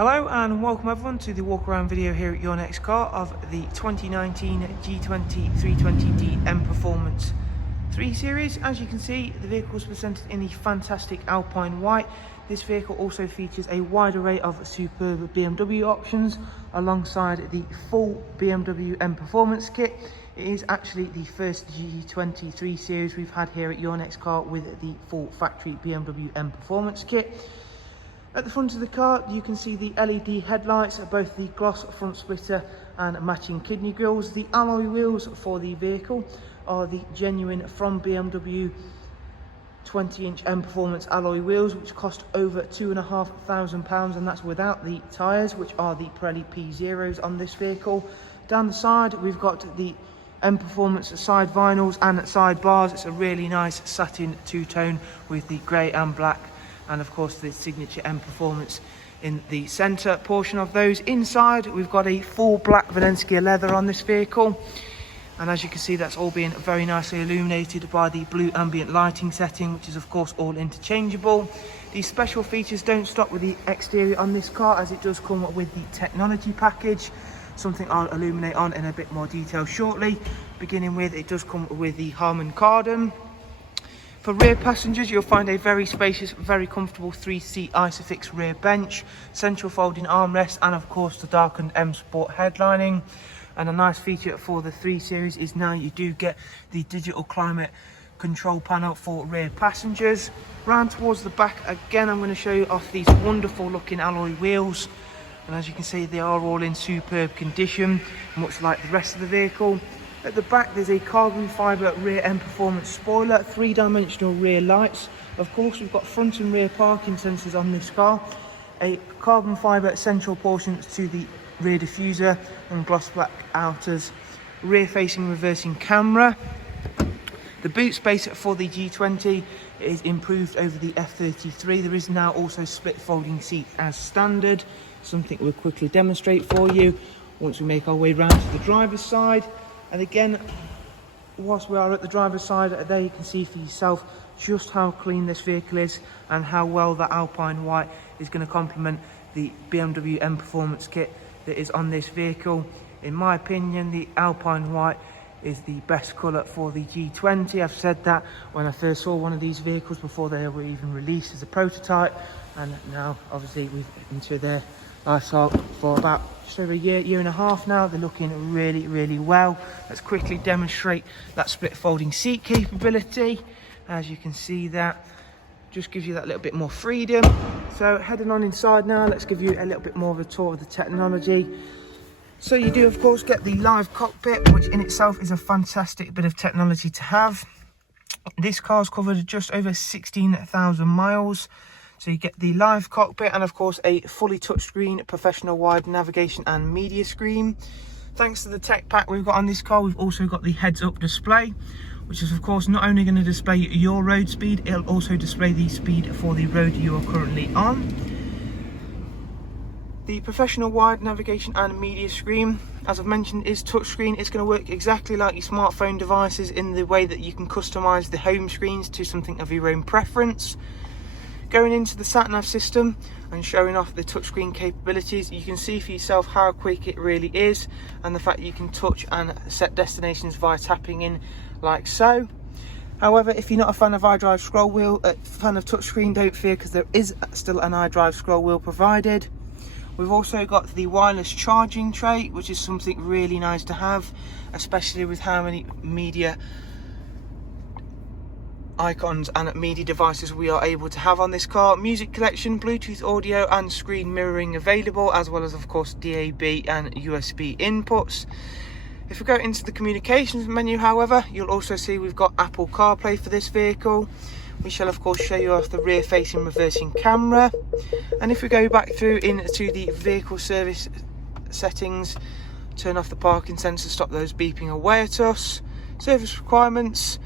Hello and welcome everyone to the walk around video here at Your Next Car of the 2019 G20 320D Mperformance 3 Series. As you can see, the vehicle is presented in the fantastic Alpine White. This vehicle also features a wide array of superb BMW options alongside the full BMW Mperformance Kit. It is actually the first G20 3 Series we've had here at Your Next Car with the full factory BMW Mperformance Kit. At the front of the car, you can see the LED headlights, both the gloss front splitter and matching kidney grills. The alloy wheels for the vehicle are the genuine from BMW 20-inch Mperformance alloy wheels, which cost over £2,500, and that's without the tyres, which are the Pirelli P0s on this vehicle. Down the side, we've got the Mperformance side vinyls and side bars. It's a really nice satin two-tone with the grey and black, and of course the signature Mperformance in the centre portion of those. Inside we've got a full black Valencia leather on this vehicle, and as you can see, that's all being very nicely illuminated by the blue ambient lighting setting, which is of course all interchangeable. These special features don't stop with the exterior on this car, as it does come with the technology package, something I'll illuminate on in a bit more detail shortly. Beginning with, it does come with the Harman Kardon. For rear passengers, you'll find a very spacious, very comfortable 3-seat Isofix rear bench, central folding armrest, and of course the darkened M Sport headlining. And a nice feature for the 3 Series is now you do get the digital climate control panel for rear passengers. Round towards the back, again I'm going to show you off these wonderful looking alloy wheels, and as you can see, they are all in superb condition, much like the rest of the vehicle. At the back, there's a carbon fibre rear Mperformance spoiler, 3-dimensional rear lights. Of course, we've got front and rear parking sensors on this car, a carbon fibre central portion to the rear diffuser and gloss black outers, rear facing reversing camera. The boot space for the G20 is improved over the F33. There is now also split folding seats as standard, something we'll quickly demonstrate for you once we make our way round to the driver's side. And again, whilst we are at the driver's side, there you can see for yourself just how clean this vehicle is and how well that Alpine White is going to complement the BMW Mperformance Kit that is on this vehicle. In my opinion, the Alpine White is the best colour for the G20. I've said that when I first saw one of these vehicles before they were even released as a prototype, and now obviously we've into their lifestyle for about just over a year and a half now. They're looking really well. Let's quickly demonstrate that split folding seat capability. As you can see, that just gives you that little bit more freedom. So heading on inside now, let's give you a little bit more of a tour of the technology. So you do of course get the live cockpit, which in itself is a fantastic bit of technology to have. This car's covered just over 16,000 miles. So you get the live cockpit and of course a fully touchscreen professional wide navigation and media screen. Thanks to the tech pack we've got on this car, we've also got the heads-up display, which is of course not only going to display your road speed, it'll also display the speed for the road you are currently on. The professional wide navigation and media screen, as I've mentioned, is touchscreen. It's going to work exactly like your smartphone devices in the way that you can customise the home screens to something of your own preference. Going into the sat-nav system and showing off the touchscreen capabilities, you can see for yourself how quick it really is, and the fact that you can touch and set destinations via tapping in like so. However, if you're not a fan of iDrive scroll wheel, fan of touchscreen, don't fear, because there is still an iDrive scroll wheel provided. We've also got the wireless charging tray, which is something really nice to have, especially with how many media icons and media devices we are able to have on this car. Music collection, Bluetooth audio and screen mirroring available, as well as of course DAB and USB inputs. If we go into the communications menu, however, you'll also see we've got Apple CarPlay for this vehicle. We shall of course show you off the rear facing reversing camera, and if we go back through into the vehicle service settings, turn off the parking sensor, stop those beeping away at us. Service requirements,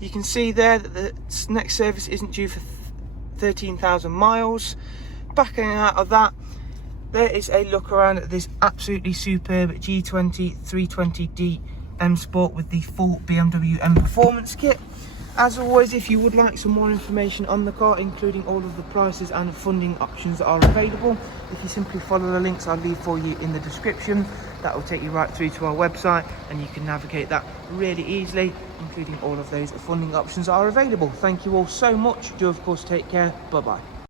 you can see there that the next service isn't due for 13,000 miles. Backing out of that, there is a look around at this absolutely superb G20 320D M Sport with the full BMW Mperformance Kit. As always, if you would like some more information on the car, including all of the prices and funding options that are available, if you simply follow the links I'll leave for you in the description, that will take you right through to our website and you can navigate that really easily, including all of those funding options that are available. Thank you all so much. Do of course take care. Bye bye.